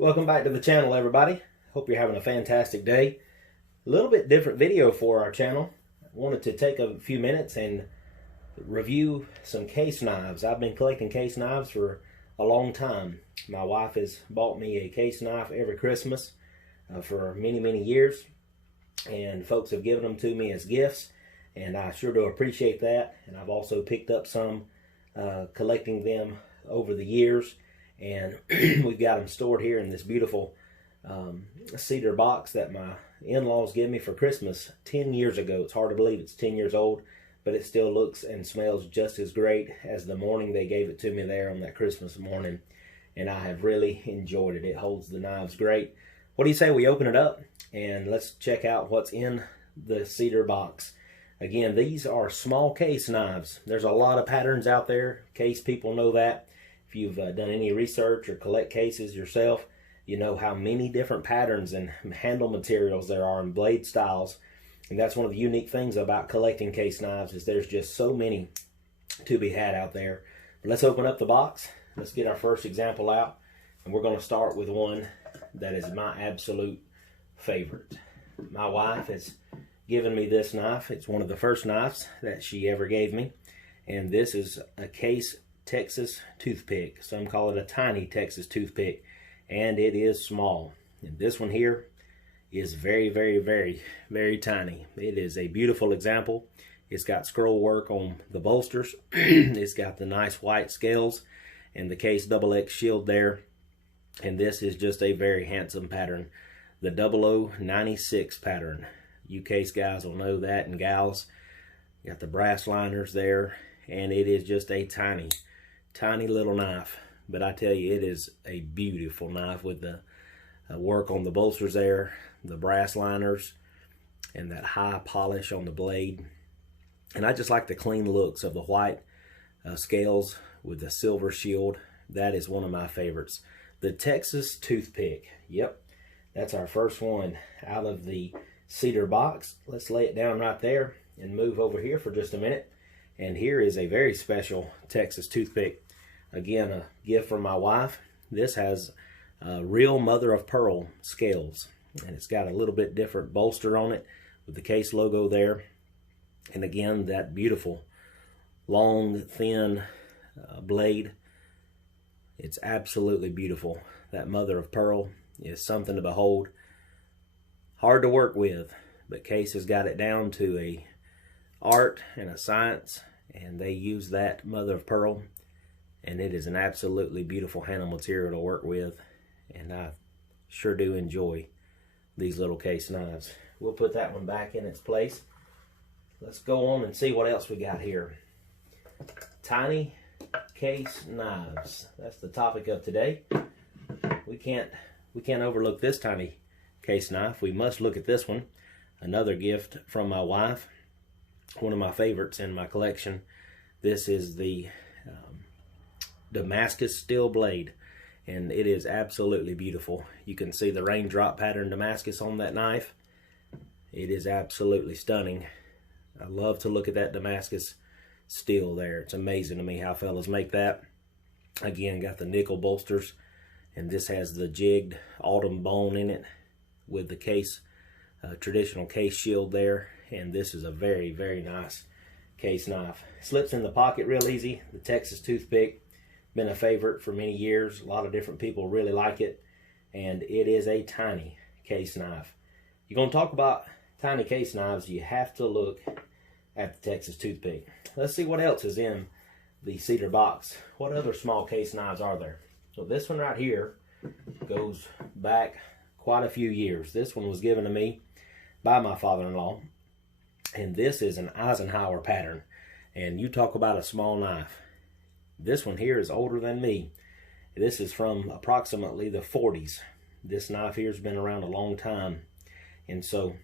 Welcome back to the channel, everybody. Hope you're having a fantastic day. A little bit different video for our channel. I wanted to take a few minutes and review some case knives. I've been collecting case knives for a long time. My wife has bought me a case knife every Christmas for many years, and folks have given them to me as gifts, and I sure do appreciate that. And I've also picked up some collecting them over the years, and we've got them stored here in this beautiful cedar box that my in-laws gave me for Christmas 10 years ago. It's hard to believe it's 10 years old, but it still looks and smells just as great as the morning they gave it to me there on that Christmas morning, and I have really enjoyed it. It holds the knives great. What do you say we open it up and let's check out what's in the cedar box? Again, these are small case knives. There's a lot of patterns out there. Case people know that. If you've done any research or collect cases yourself, you know how many different patterns and handle materials there are and blade styles. And that's one of the unique things about collecting case knives, is there's just so many to be had out there. But let's open up the box. Let's get our first example out. And we're going to start with one that is my absolute favorite. My wife has given me this knife. It's one of the first knives that she ever gave me. And this is a case Texas toothpick. Some call it a tiny Texas toothpick, and it is small. And this one here is very tiny. It is a beautiful example. It's got scroll work on the bolsters. It's got the nice white scales and the case XX shield there. And this is just a very handsome pattern. The 0096 pattern. You case guys will know that, and gals. Got the brass liners there, and it is just a tiny little knife. But I tell you, it is a beautiful knife with the work on the bolsters there, the brass liners, and that high polish on the blade. And I just like the clean looks of the white scales with the silver shield. That is one of my favorites. The Texas toothpick. Yep, that's our first one out of the cedar box. Let's lay it down right there and move over here for just a minute. And here is a very special Texas toothpick. Again, a gift from my wife. This has real mother of pearl scales, and it's got a little bit different bolster on it with the case logo there. And again, that beautiful long thin blade. It's absolutely beautiful. That mother of pearl is something to behold. Hard to work with, but Case has got it down to a art and a science, and they use that mother of pearl, and it is an absolutely beautiful handle material to work with, and I sure do enjoy these little case knives. We'll put that one back in its place. Let's go on and see what else we got here. Tiny case knives. That's the topic of today. We can't overlook this tiny case knife. We must look at this one. Another gift from my wife. One of my favorites in my collection. This is the Damascus steel blade, and it is absolutely beautiful. You can see the raindrop pattern Damascus on that knife. It is absolutely stunning. I love to look at that Damascus steel there. It's amazing to me how fellas make that. Again, got the nickel bolsters, and this has the jigged autumn bone in it with the case, traditional case shield there. And this is a very nice case knife. Slips in the pocket real easy. The Texas toothpick, been a favorite for many years. A lot of different people really like it, and it is a tiny case knife. You're going to talk about tiny case knives, you have to look at the Texas toothpick. Let's see what else is in the cedar box. What other small case knives are there? So this one right here goes back quite a few years. This one was given to me by my father-in-law, and this is an Eisenhower pattern. And you talk about a small knife. This one here is older than me. This is from approximately the 40s. This knife here has been around a long time, and so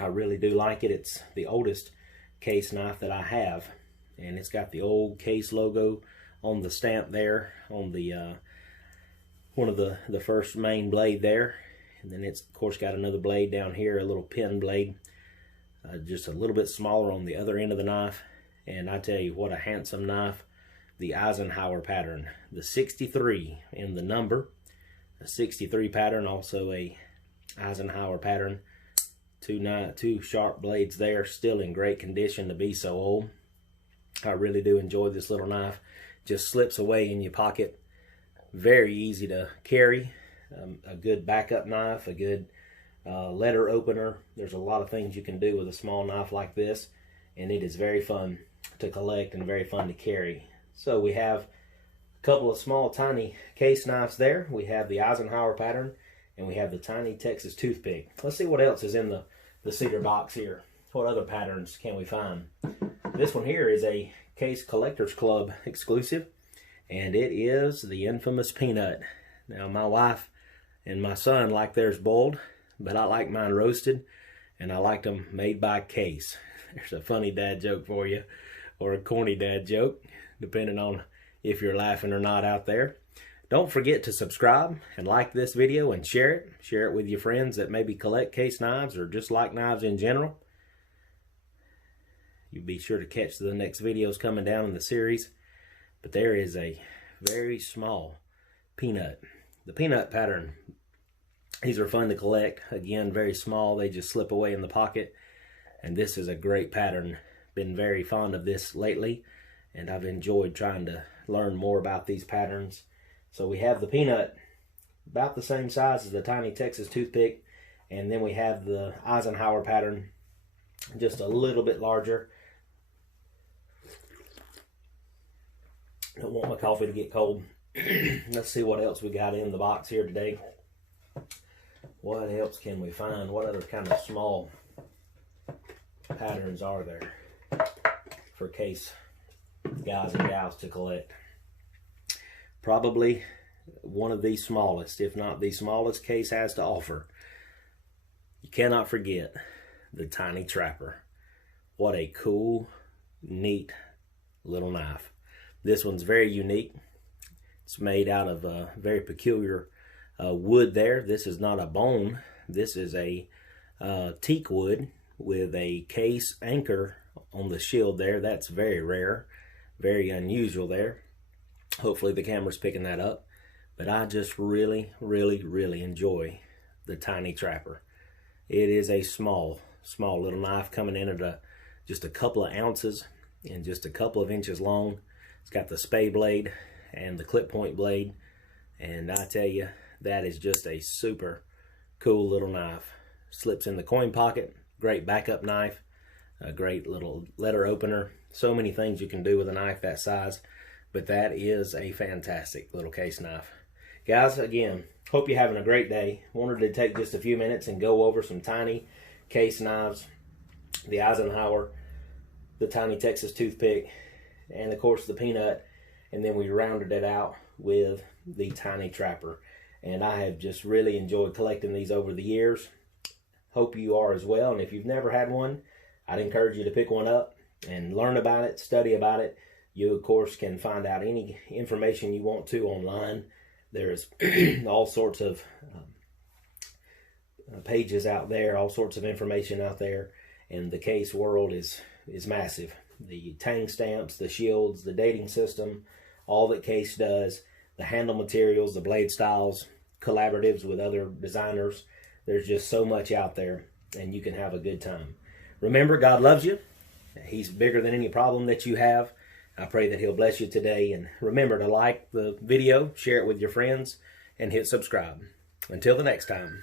I really do like it. It's the oldest case knife that I have, and it's got the old case logo on the stamp there, on the one of the first main blade there. And then it's of course got another blade down here, a little pin blade, just a little bit smaller on the other end of the knife. And I tell you, what a handsome knife. The Eisenhower pattern, the 63 in the number. a 63 pattern, also a Eisenhower pattern. Two sharp blades there, still in great condition to be so old. I really do enjoy this little knife. Just slips away in your pocket. Very easy to carry. A good backup knife, a good letter opener. There's a lot of things you can do with a small knife like this, and it is very fun to collect and very fun to carry. So we have a couple of small tiny case knives there. We have the Eisenhower pattern, and we have the tiny Texas Toothpick. Let's see what else is in the cedar box here. What other patterns can we find? This one here is a Case Collectors Club exclusive, and it is the infamous Peanut. Now, my wife and my son like theirs boiled, but I like mine roasted, and I like them made by Case. There's a funny dad joke for you, or a corny dad joke, depending on if you're laughing or not out there. Don't forget to subscribe and like this video and share it. Share it with your friends that maybe collect Case knives or just like knives in general. You'll be sure to catch the next videos coming down in the series. But there is a very small Peanut. The Peanut pattern. These are fun to collect. Again, very small. They just slip away in the pocket. And this is a great pattern. Been very fond of this lately. And I've enjoyed trying to learn more about these patterns. So we have the Peanut, about the same size as the tiny Texas Toothpick. And then we have the Eisenhower pattern, just a little bit larger. Don't want my coffee to get cold. Let's see what else we got in the box here today. What else can we find? What other kind of small patterns are there for Case guys and gals to collect? Probably one of the smallest, if not the smallest, Case has to offer. You cannot forget the Tiny Trapper. What a cool, neat little knife. This one's very unique. It's made out of a very peculiar wood there. This is not a bone. This is a teak wood with a Case anchor on the shield there. That's very rare, very unusual there. Hopefully the camera's picking that up. But I just really, really, really enjoy the Tiny Trapper. It is a small little knife coming in at just a couple of ounces and just a couple of inches long. It's got the spay blade and the clip point blade. And I tell you, that is just a super cool little knife. Slips in the coin pocket. Great backup knife. A great little letter opener. So many things you can do with a knife that size. But that is a fantastic little Case knife. Guys, again, hope you're having a great day. Wanted to take just a few minutes and go over some tiny Case knives. The Eisenhower, the tiny Texas Toothpick, and of course the Peanut. And then we rounded it out with the Tiny Trapper. And I have just really enjoyed collecting these over the years. Hope you are as well. And if you've never had one, I'd encourage you to pick one up and learn about it, study about it. You, of course, can find out any information you want to online. There's all sorts of pages out there, all sorts of information out there. And the Case world is massive. The tang stamps, the shields, the dating system, all that Case does, the handle materials, the blade styles, collaboratives with other designers. There's just so much out there, and you can have a good time. Remember, God loves you. He's bigger than any problem that you have. I pray that He'll bless you today. And remember to like the video, share it with your friends, and hit subscribe. Until the next time.